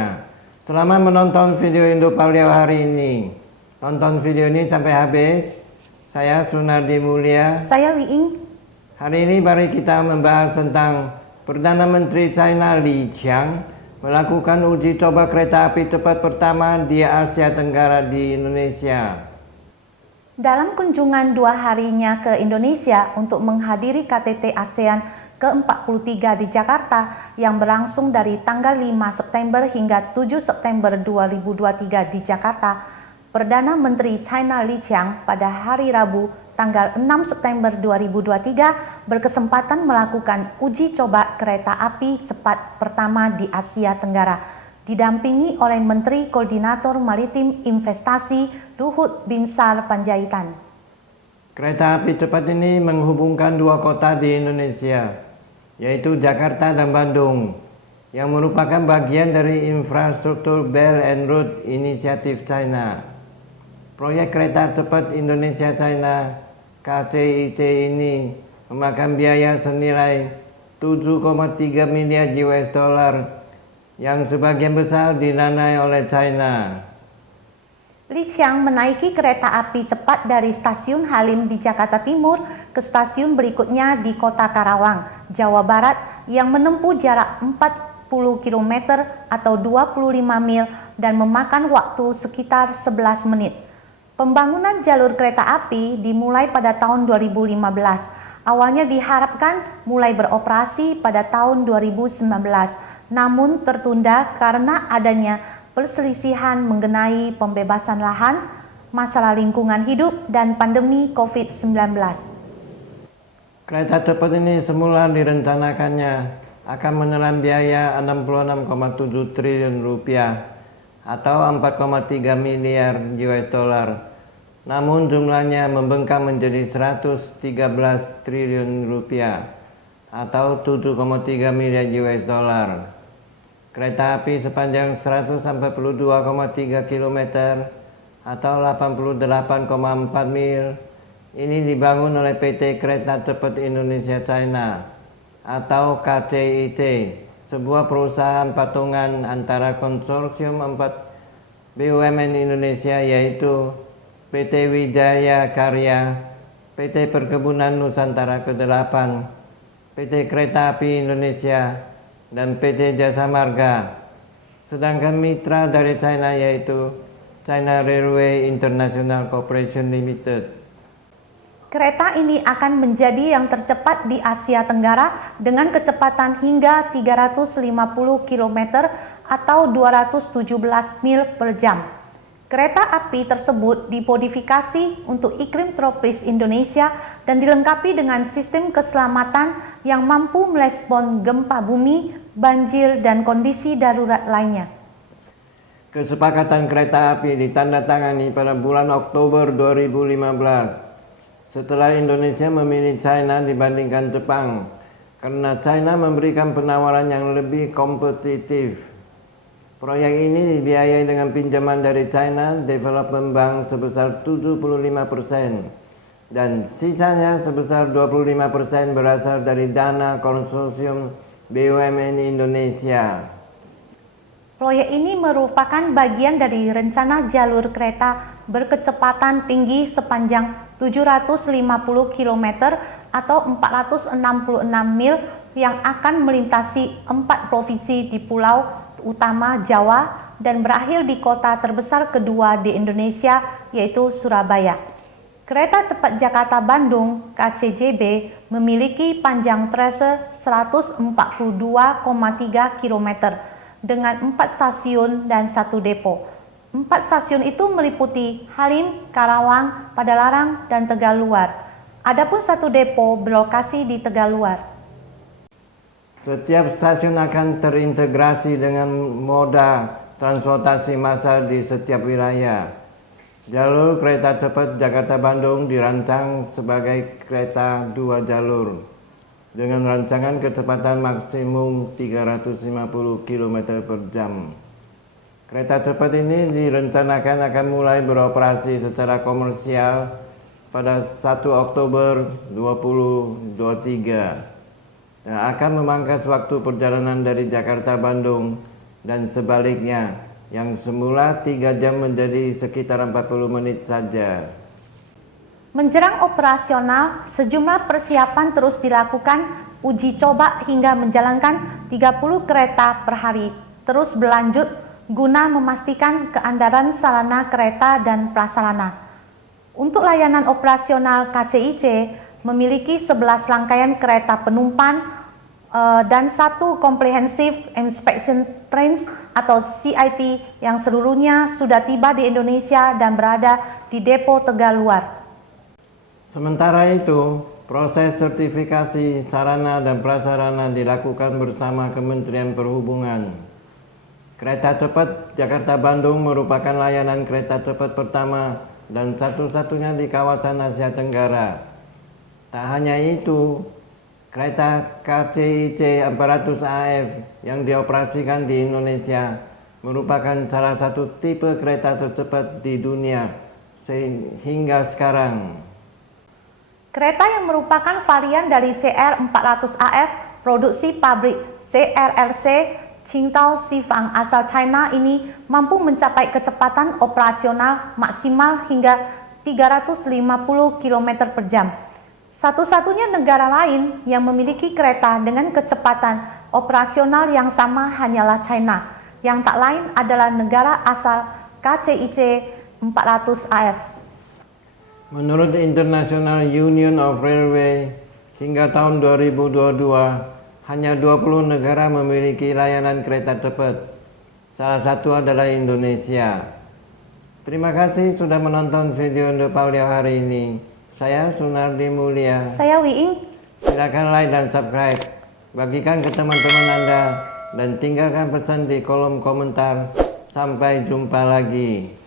semuanya. Selamat menonton video Indo Paleo hari ini. Tonton video ini sampai habis. Saya Sunardi Mulia. Saya Wiing. Hari ini mari kita membahas tentang Perdana Menteri China Li Qiang melakukan uji coba kereta api cepat pertama di Asia Tenggara di Indonesia. Dalam kunjungan 2 harinya ke Indonesia untuk menghadiri KTT ASEAN ke-43 di Jakarta yang berlangsung dari tanggal 5 September hingga 7 September 2023 di Jakarta, Perdana Menteri China Li Qiang pada hari Rabu tanggal 6 September 2023 berkesempatan melakukan uji coba kereta api cepat pertama di Asia Tenggara, didampingi oleh Menteri Koordinator Maritim Investasi Luhut Binsar Panjaitan. Kereta api cepat ini menghubungkan 2 kota di Indonesia, yaitu Jakarta dan Bandung, yang merupakan bagian dari infrastruktur Belt and Road Initiative China. Proyek kereta cepat Indonesia-China (KCIC) ini memakan biaya senilai 7,3 miliar US dollar yang sebagian besar didanai oleh China. Li Qiang menaiki kereta api cepat dari stasiun Halim di Jakarta Timur ke stasiun berikutnya di Kota Karawang, Jawa Barat yang menempuh jarak 40 km atau 25 mil dan memakan waktu sekitar 11 menit. Pembangunan jalur kereta api dimulai pada tahun 2015. Awalnya diharapkan mulai beroperasi pada tahun 2019, namun tertunda karena adanya perselisihan mengenai pembebasan lahan, masalah lingkungan hidup, dan pandemi COVID-19. Kereta cepat ini semula direncanakannya akan menelan biaya 66,7 triliun rupiah atau 4,3 miliar US dollar. Namun jumlahnya membengkak menjadi 113 triliun rupiah atau 7,3 miliar US dollar. Kereta api sepanjang 142,3 km atau 88,4 mil ini dibangun oleh PT Kereta Cepat Indonesia China atau KCIC, sebuah perusahaan patungan antara konsorsium 4 BUMN Indonesia yaitu PT Wijaya Karya, PT Perkebunan Nusantara ke-8, PT Kereta Api Indonesia, dan PT Jasa Marga. Sedangkan mitra dari China yaitu China Railway International Corporation Limited. Kereta ini akan menjadi yang tercepat di Asia Tenggara dengan kecepatan hingga 350 km atau 217 mil per jam. Kereta api tersebut dimodifikasi untuk iklim tropis Indonesia dan dilengkapi dengan sistem keselamatan yang mampu merespon gempa bumi, banjir, dan kondisi darurat lainnya. Kesepakatan kereta api ditandatangani pada bulan Oktober 2015 setelah Indonesia memilih China dibandingkan Jepang karena China memberikan penawaran yang lebih kompetitif. Proyek ini dibiayai dengan pinjaman dari China Development Bank sebesar 75% dan sisanya sebesar 25% berasal dari dana konsorsium BUMN Indonesia. Proyek ini merupakan bagian dari rencana jalur kereta berkecepatan tinggi sepanjang 750 km atau 466 mil yang akan melintasi 4 provinsi di Pulau utama Jawa dan berakhir di kota terbesar kedua di Indonesia yaitu Surabaya. Kereta cepat Jakarta-Bandung (KCJB) memiliki panjang trase 142,3 km dengan 4 stasiun dan 1 depo. 4 stasiun itu meliputi Halim, Karawang, Padalarang, dan Tegaluar. Adapun 1 depo berlokasi di Tegaluar. Setiap stasiun akan terintegrasi dengan moda transportasi massal di setiap wilayah. Jalur kereta cepat Jakarta-Bandung dirancang sebagai kereta 2 jalur dengan rancangan kecepatan maksimum 350 km per jam. Kereta cepat ini direncanakan akan mulai beroperasi secara komersial pada 1 Oktober 2023 yang akan memangkas waktu perjalanan dari Jakarta-Bandung dan sebaliknya, yang semula 3 jam menjadi sekitar 40 menit saja. Menjelang operasional, sejumlah persiapan terus dilakukan, uji coba hingga menjalankan 30 kereta per hari terus berlanjut guna memastikan keandalan sarana kereta dan prasarana. Untuk layanan operasional KCIC memiliki 11 rangkaian kereta penumpang dan 1 Comprehensive Inspection Trains atau CIT yang seluruhnya sudah tiba di Indonesia dan berada di depo Tegaluar. Sementara itu, proses sertifikasi sarana dan prasarana dilakukan bersama Kementerian Perhubungan. Kereta cepat Jakarta-Bandung merupakan layanan kereta cepat pertama dan satu-satunya di kawasan Asia Tenggara. Tak hanya itu, kereta KCIC 400 AF yang dioperasikan di Indonesia merupakan salah satu tipe kereta tercepat di dunia hingga sekarang. Kereta yang merupakan varian dari CR 400 AF produksi pabrik CRRC Qingdao Xifang asal China ini mampu mencapai kecepatan operasional maksimal hingga 350 km per jam. Satu-satunya negara lain yang memiliki kereta dengan kecepatan operasional yang sama hanyalah China, yang tak lain adalah negara asal KCIC 400 AF. Menurut International Union of Railway, hingga tahun 2022, hanya 20 negara memiliki layanan kereta cepat. Salah satu adalah Indonesia. Terima kasih sudah menonton video Indo Paulia hari ini. Saya Sunardi Mulia. Saya Wiing. Silakan like dan subscribe. Bagikan ke teman-teman Anda dan tinggalkan pesan di kolom komentar. Sampai jumpa lagi.